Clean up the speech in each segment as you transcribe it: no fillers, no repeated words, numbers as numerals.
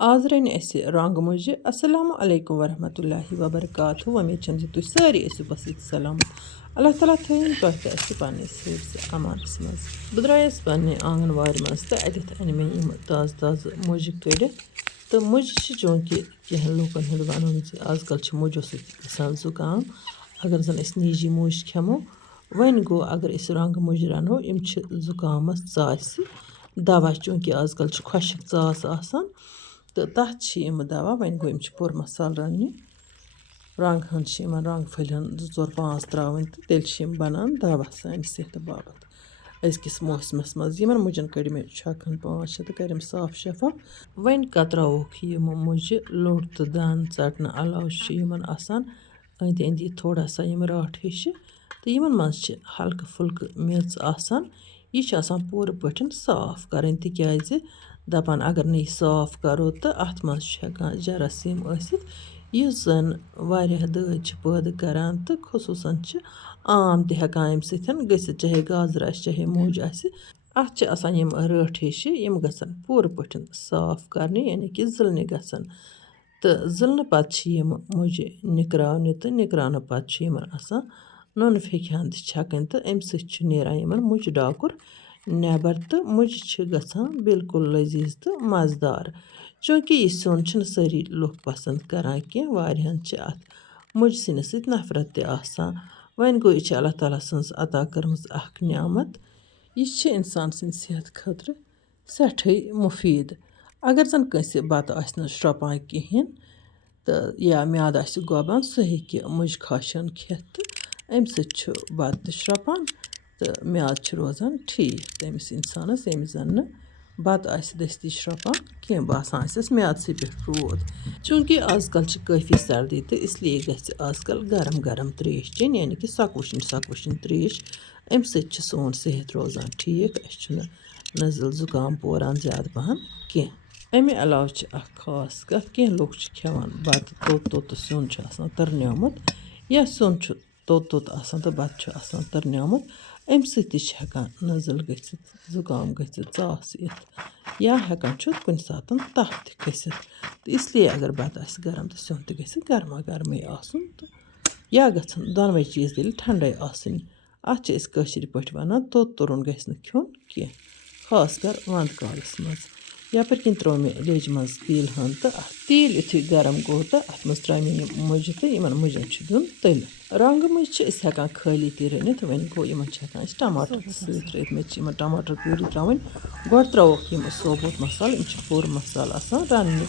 आज रनि असे रंग मुजे अस्सलामु अलैकुम वरहमतुल्लाहि वबरकातुहू उम्मीद छन तुम सारी बस सलामत अल्लाह ताला थैन तुह पानिस अमानस मज बह द्रायस पन्ने आंगन वार मज तो अत अन मे ताज़ ताज़ मुजे कड़ित तो मुजे चूंकि कह लूकन हूँ वन आजकल मुजो सान जुकाम अगर जन नीजी मुज खेमो वन गो अगर रंग मुज रनो यम जुकामस ास दवा चूंकि आजकल खुशक ास आसान तो तथ दवा वन गो पुर मसाल रन्ने रंग हन रंग फल हन 2-4-5 त्रावन तो तेल बनान दवा सान सेहत बाबत अजकिस मौसमस मज यमन मुजन कड़ मे छकन 5-6 तो करम साफ शफाफ वन कतरावोक यम मुजे लोट तो दान षटन अलाव आसान अंदि अंदि थोड़ा सा यम राठ हिश तो यमन मज हल्क फुल्क मेज आसान यह आसान पूरे पठन साफ करन तिकाज दपान अगर नहीं साफ करो तो अत मज जरासीम यह जन वारिया दज पैदा करान तो खसूसन आम तक अम सत चाहे गाजर चाहे मुज अत यम रठ हिश यम गसन पूरे पठन साफ करने यानी कि जिलने गसन तो जिलने पत्त यम मुजे निकरावने तो निकरान पत्त यमन आसान नुन फेकन छकन तो अम सरान यमन मुज डाकुर नेबर तो मुझे गसान बिल्कुल लजीज तो मज़ेदार चूँकि यह सोन सारी लुक पसंद करान कह अत मुझ सिनस नफरत आसान वन गो यह अल्लाह ताला सन्स अता कर्मज नियामत यह इंसान सन्द सेहत खतर सठे मुफीद अगर जन कंस बत श्रोपान कहें तो या म्याद गोबान सह हे मुझ खाशन खेत तो अम सत श्रोपान तो म्याद रोजान ठीक तमिस इंसानस यमिस जन बत दस्ती श्रोपान कह बासान म्याद से पे रोद चूँकि आजकल काफ़ी सर्दी तो इसलिए गज आजकल गरम गरम त्रेश चेन यानी कि सकुशन त्रेश अम सोन सेहत रोजान ठीक नज़ल जुकाम पोरान ज़्यादा पहन कह अमे अलाव खास कत कह लुक खेवान बत तोत स्योन तरन्योमुत या स्योन तोत आसान तो बत तरन्योमुत अम सकान नज़ल गसित जुकाम गसित ास यिथ या हेकान कुन सात तफ त खसित तो इसलिए अगर बत गरम तो स्योन त गसित गर्मा गर्मे आसन तो या गछन दोनवे चीज़ दिल ठंडे आसन अत कशीर पठ वनान तोत तुरुन गस न खेन कह खास कर वंद कालस मज यपर किन त्रो मे लेज मज तील हन तो तील युथु गरम गो तो अत मज त्रा मे मुज तो इन मुजन दिन तल रंग मुज हेकान खाली ती रनित वन गो इन हेकान टमाटर सत मे टमाटर प्यूरी त्रावन गो त्रोक यम सोबुत मसाल इन पूर मसाल आसान रन्ने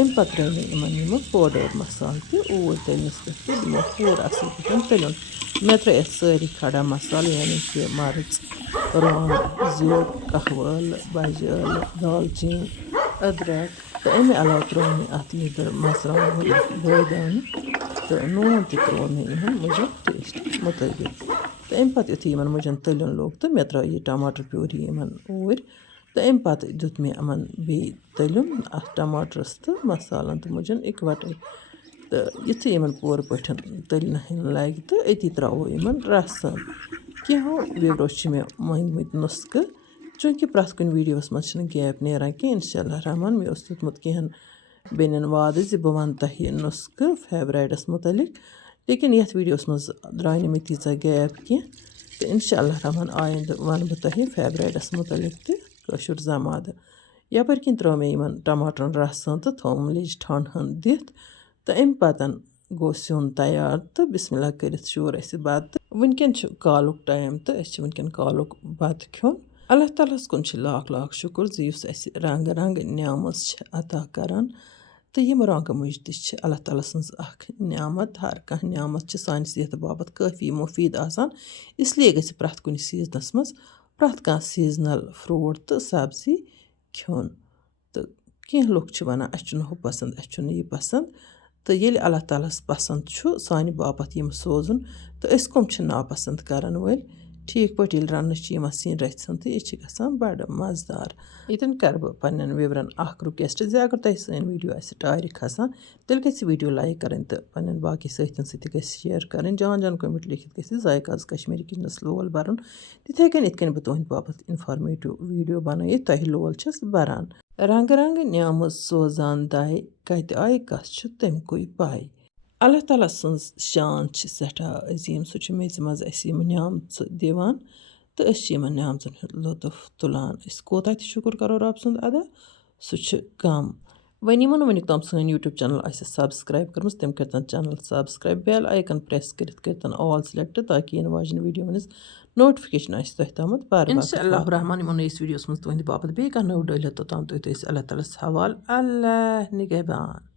अम पत् रन इन पाउडर मसाल तूर तलनस पे दिमो पूर असल पे तलन मे त्रे सारी खड़ा मसाल यानी कि मर्च रंग जीर कहवल बजल दालचीन अदरक तो अमे अलाव त्रो मे अत लिदर मसरान बदान तो नून त्रो मे इन मुझे टेस्ट मुताबिक तो अम पत् युथु इन मुजन तलन लोग तो मे त्रा यह टमाटर प्यूरी इन ऊर तो अम पत् दुत मे अमन बे तलन अत टमाटरस तो मसालन तो मुजन इकवटे तो युथु इन पूर पठन तलन लगे तो अति त्रो इन रसन कहो व्यूरो मे मंगमत नुस्ख चूँकि प्रथ कुन वीडियोस मज गैप नान कह इंशाल्लाह रहमान मे दुतमुत कहें बेनन वाद बह वन तह नुस्ख फेवराइटस मुतलिक लेकिन ये वीडियोस मज द्राय मे तीजा गैप कह तो इंशाल्लाह रहमान आयंद वन बह तह फेवराइटस मुतलिक तशुर जमाद यपर किन त्रो मे इन टमाटर रसन तो थोम लेज ठंड हन दिथ तो अम पतन गो स्योन तैयार तो बिस्मिल्लाह करित शूर बत वनकन कालुक टाइम तो वनकन कालुक बत खेन अल्लाह तालास कुन लाख लाख शुक्र जुस रंग रंग नियामत अता करान तो यम रंग मुज त अल्लाह ताला सन्स नियामत हर कह नियामत सान सेहत बाबत काफ़ी मुफीद आसान इसलिए गि प्रथ कुन सीजनस मज प्रथ कह सीजनल फ्रूट तो सब्जी खेन तो कह लुक वनान हु पसंद यह पसंद तो ये अल्लाह तालास पसंद सान बापत यम सोजुन तो कम नापसंद करान वल ठीक पे रन सीन रथन तो यह गसान बड़ मज़ेदार यन कर बह पन्न विवरन रिक्वेस्ट अगर तुम सन वीडियो टार खसान तेल गि वीडियो लाइक करें तो पन्न बाकी साथियों सत शेयर करें जान जान कमेंट लिखित गि जायकाज कश्मीरी किचनस लोल भरन तिथे कन बह तुहद बापत इन्फॉर्मेटिव वीडियो बनाई तह लोल बरान رنٛگہٕ رنٛگہٕ نیامٕژ سوزان دَے کَتہِ آیہِ کَس چھُ تَمہِ کُے پَے اللہ تعالیٰ سٕنٛز شان چھِ سٮ۪ٹھاہ عظیٖم سُہ چھُ میٚژِ منٛز اَسہِ یِم نیامژٕ دِوان تہٕ أسۍ چھِ یِمَن نیامژَن ہُنٛد لُطُف تُلان أسۍ کوتاہ تہِ شُکُر کَرو رۄب سُنٛد ادا سُہ چھُ کَم وۄنۍ یِمو نہٕ وٕنیُک تام سٲنۍ یوٗٹیوٗب چَنَل آسہِ سَبسکرایب کٔرمٕژ تِم کٔرۍتَن چَنَل سَبسکرایب بیل آیکَن پرٛٮ۪س کٔرِتھ کٔرۍتَن آل سِلٮ۪کٹ تاکہِ یِنہٕ واجٮ۪ن ویٖڈیو ہٕنٛز نوٹِفِکیشَن آسہِ تۄہہِ تامَتھ بار بار اِنشاء اللہ الرحمٰن یِمو نٔیِس ویٖڈیوَس منٛز تُہٕنٛدِ باپَتھ بیٚیہِ کانٛہہ نٔو ڈٲلِتھ توٚتام تُہۍ تھٲیِو اللہ تعالیٰ ہَس حوالہٕ اللہ نِگہبان